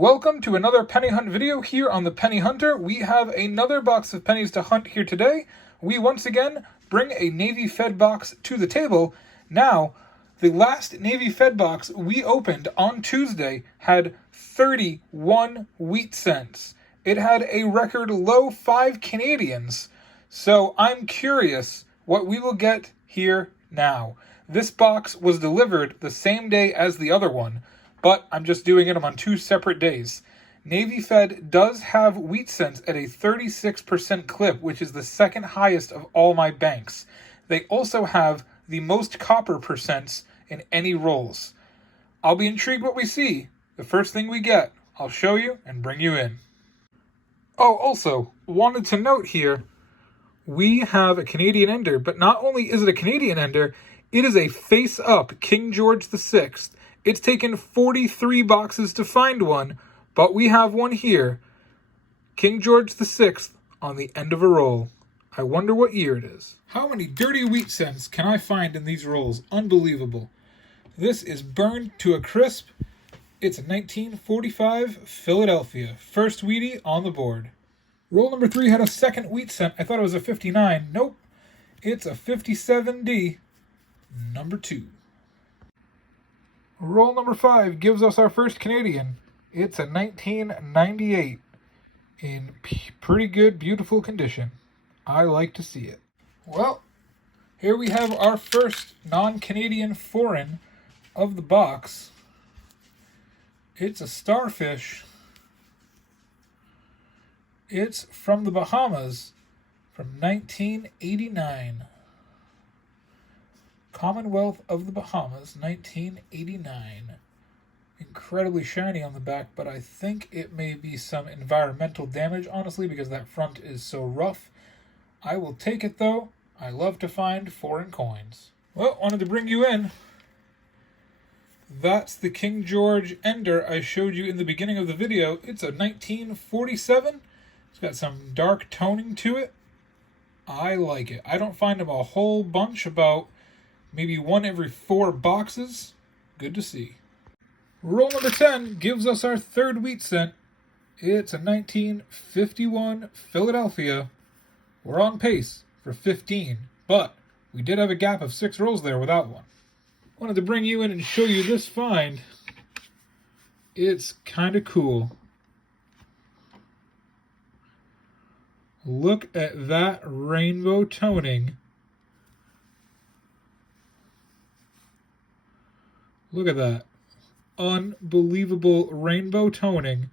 Welcome to another penny hunt video here on the Penny Hunter. We have another box of pennies to hunt here today. We once again bring a Navy Fed box to the table. Now, the last Navy Fed box we opened on Tuesday had 31 wheat cents. It had a record low 5 Canadians. So I'm curious what we will get here now. This box was delivered the same day as the other one, but I'm just doing it on 2 separate days. Navy Fed does have wheat cents at a 36% clip, which is the second highest of all my banks. They also have the most copper percents in any rolls. I'll be intrigued what we see. The first thing we get, I'll show you and bring you in. Oh, also, wanted to note here, we have a Canadian Ender, but not only is it a Canadian Ender, it is a face-up King George VI. It's taken 43 boxes to find one, but we have one here. King George VI on the end of a roll. I wonder what year it is. How many dirty wheat cents can I find in these rolls? Unbelievable. This is burned to a crisp. It's a 1945 Philadelphia. First Wheatie on the board. Roll number 3 had a second wheat cent. I thought it was a 59. Nope. It's a 57D. Number 2. Roll number 5 gives us our first Canadian. It's a 1998 in pretty good, beautiful condition. I like to see it. Well, here we have our first non-Canadian foreign of the box. It's a starfish. It's from the Bahamas from 1989. Commonwealth of the Bahamas, 1989. Incredibly shiny on the back, but I think it may be some environmental damage, honestly, because that front is so rough. I will take it, though. I love to find foreign coins. Well, wanted to bring you in. That's the King George Ender I showed you in the beginning of the video. It's a 1947. It's got some dark toning to it. I like it. I don't find them a whole bunch, about maybe one every 4 boxes. Good to see. Roll number 10 gives us our third wheat cent. It's a 1951 Philadelphia. We're on pace for 15, but we did have a gap of 6 rolls there without one. Wanted to bring you in and show you this find. It's kind of cool. Look at that rainbow toning. Look at that. Unbelievable rainbow toning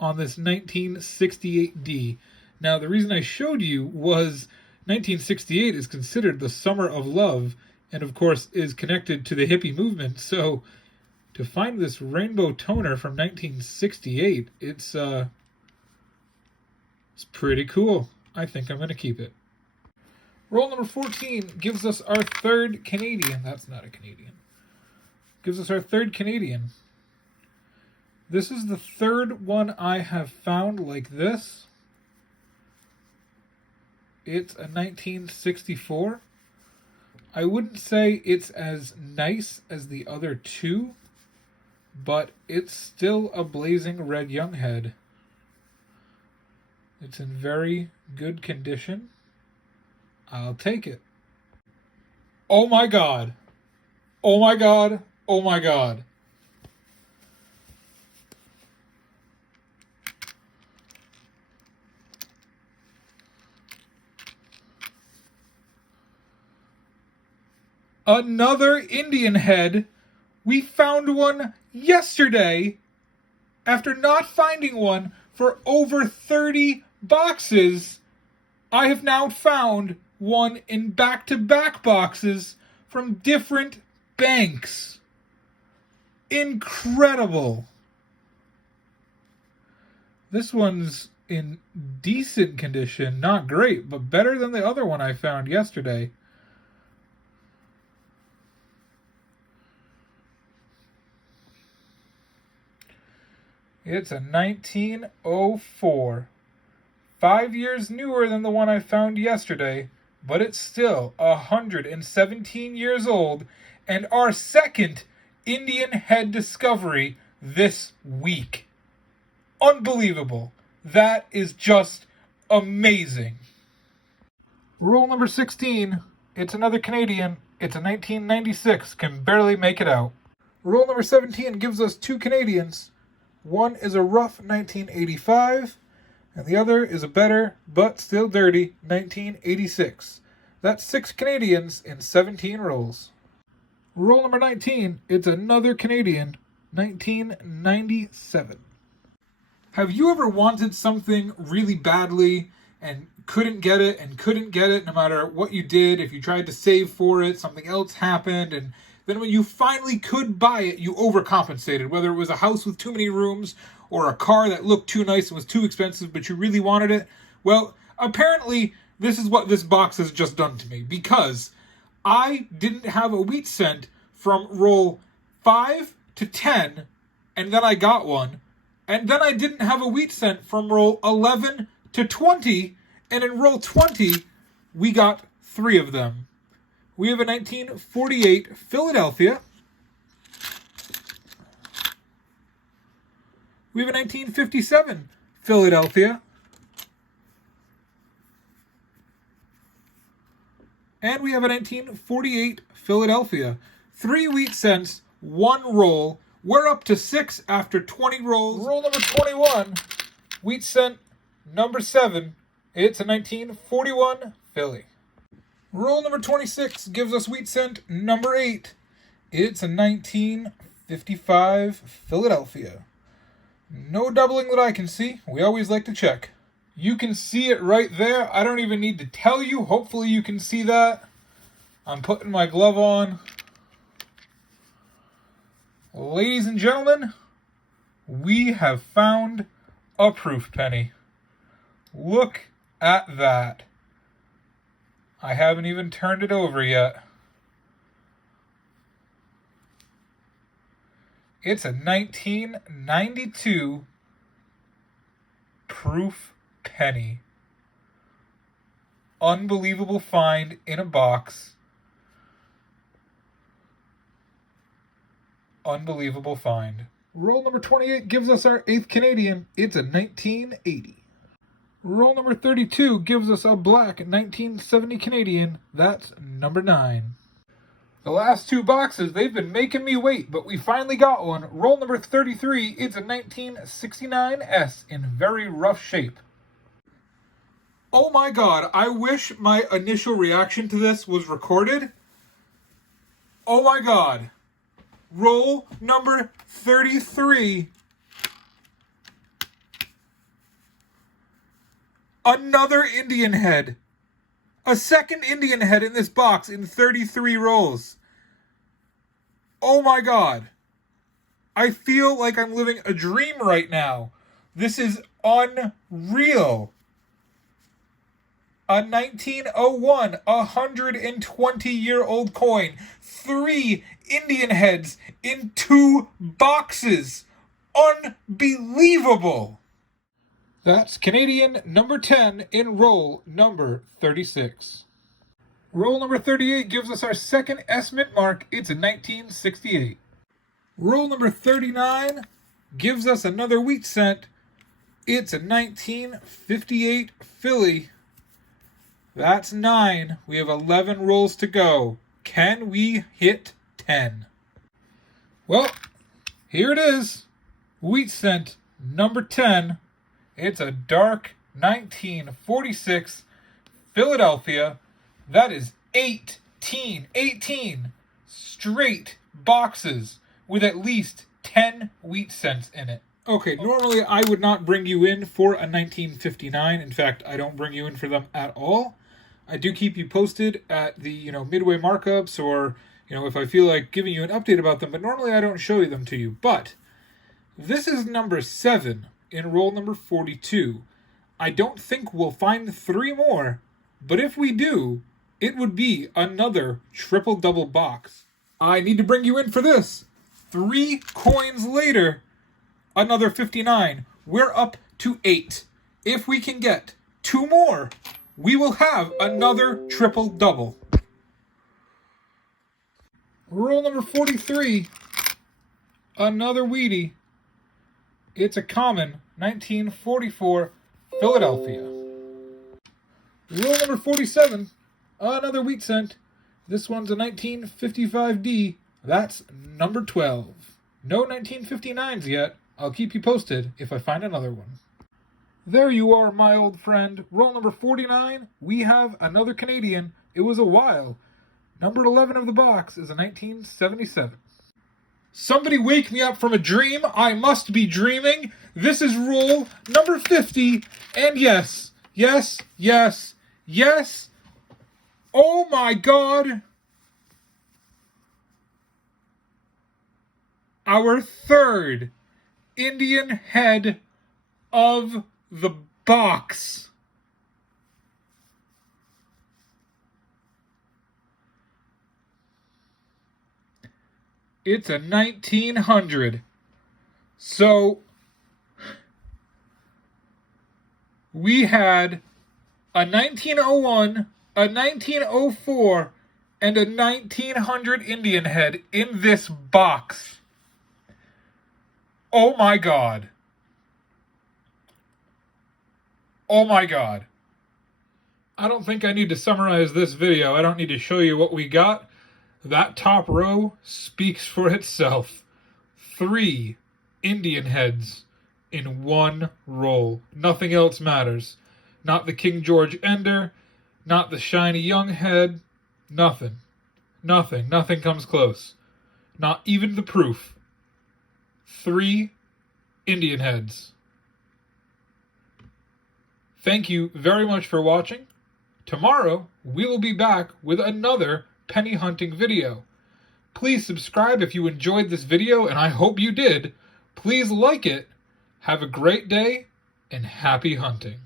on this 1968D. Now, the reason I showed you was 1968 is considered the summer of love, and of course is connected to the hippie movement. So to find this rainbow toner from 1968, it's pretty cool. I think I'm going to keep it. Roll number 14 gives us our third Canadian. That's not a Canadian. Gives us our third Canadian. This is the third one I have found like this. It's a 1964. I wouldn't say it's as nice as the other 2, but it's still a blazing red younghead. It's in very good condition. I'll take it. Oh my God. Oh my God. Oh my God. Another Indian head. We found one yesterday after not finding one for over 30 boxes. I have now found one in back-to-back boxes from different banks. Incredible. This one's in decent condition. Not great, but better than the other one I found yesterday. It's a 1904. 5 years newer than the one I found yesterday, but it's still 117 years old, and our second Indian head discovery this week. unbelievable. That is just amazing. Roll number 16. It's another Canadian. It's a 1996. Can barely make it out. Roll number 17 gives us two Canadians. One is a rough 1985, and the other is a better, but still dirty, 1986. That's 6 Canadians in 17 rolls. Roll number 19. It's another Canadian, 1997. Have you ever wanted something really badly and couldn't get it no matter what you did? If you tried to save for it, something else happened, and then when you finally could buy it, you overcompensated, whether it was a house with too many rooms or a car that looked too nice and was too expensive, but you really wanted it. Well, apparently, this is what this box has just done to me, because I didn't have a wheat cent from roll 5 to 10, and then I got one. And then I didn't have a wheat cent from roll 11 to 20, and in roll 20, we got 3 of them. We have a 1948 Philadelphia. We have a 1957 Philadelphia. And we have a 1948 Philadelphia. 3 wheat cents, 1 roll. We're up to 6 after 20 rolls. Roll number 21, wheat cent number 7. It's a 1941 Philly. Roll number 26 gives us wheat cent number 8. It's a 1955 Philadelphia. No doubling that I can see. We always like to check. You can see it right there. I don't even need to tell you. Hopefully you can see that. I'm putting my glove on. Ladies and gentlemen, we have found a proof penny. Look at that. I haven't even turned it over yet. It's a 1992 proof penny. Unbelievable find in a box. Unbelievable find. Roll number 28 gives us our 8th Canadian. It's a 1980. Roll number 32 gives us a black 1970 Canadian. That's number 9. The last 2 boxes, they've been making me wait, but we finally got one. Roll number 33, it's a 1969 S in very rough shape. Oh my god, I wish my initial reaction to this was recorded. Oh my god. Roll number 33. Another Indian head. A second Indian head in this box in 33 rolls. Oh my god. I feel like I'm living a dream right now. This is unreal. A 1901, 120-year-old coin. 3 Indian heads in 2 boxes. Unbelievable. That's Canadian number 10 in roll number 36. Roll number 38 gives us our second S mint mark. It's a 1968. Roll number 39 gives us another wheat cent. It's a 1958 Philly. That's 9. We have 11 rolls to go. Can we hit 10? Well, here it is. Wheat cent number 10. It's a dark 1946 Philadelphia. That is 18 straight boxes with at least 10 wheat cents in it. Okay, normally I would not bring you in for a 1959. In fact, I don't bring you in for them at all. I do keep you posted at the, midway markups or, if I feel like giving you an update about them, but normally I don't show them to you. But this is number 7 in roll number 42. I don't think we'll find 3 more, but if we do, it would be another triple-double box. I need to bring you in for this. 3 coins later, another 59. We're up to 8. If we can get 2 more, we will have another triple-double. Roll number 43, another Wheatie. It's a common 1944 Philadelphia. Rule number 47, another wheat cent. This one's a 1955D. That's number 12. No 1959s yet. I'll keep you posted if I find another one. There you are, my old friend. Roll number 49, we have another Canadian. It was a while. Number 11 of the box is a 1977. Somebody wake me up from a dream. I must be dreaming. This is roll number 50. And yes, yes, yes, yes. Oh my God. Our third Indian head of the box. It's a 1900. So we had a 1901, a 1904, and a 1900 Indian head in this box. Oh my God. Oh my God. I don't think I need to summarize this video. I don't need to show you what we got. That top row speaks for itself. 3 Indian heads in one roll. Nothing else matters. Not the King George Ender, not the shiny young head, nothing. Nothing. Nothing comes close. Not even the proof. 3 Indian heads. Thank you very much for watching. Tomorrow, we will be back with another penny hunting video. Please subscribe if you enjoyed this video, and I hope you did. Please like it. Have a great day, and happy hunting.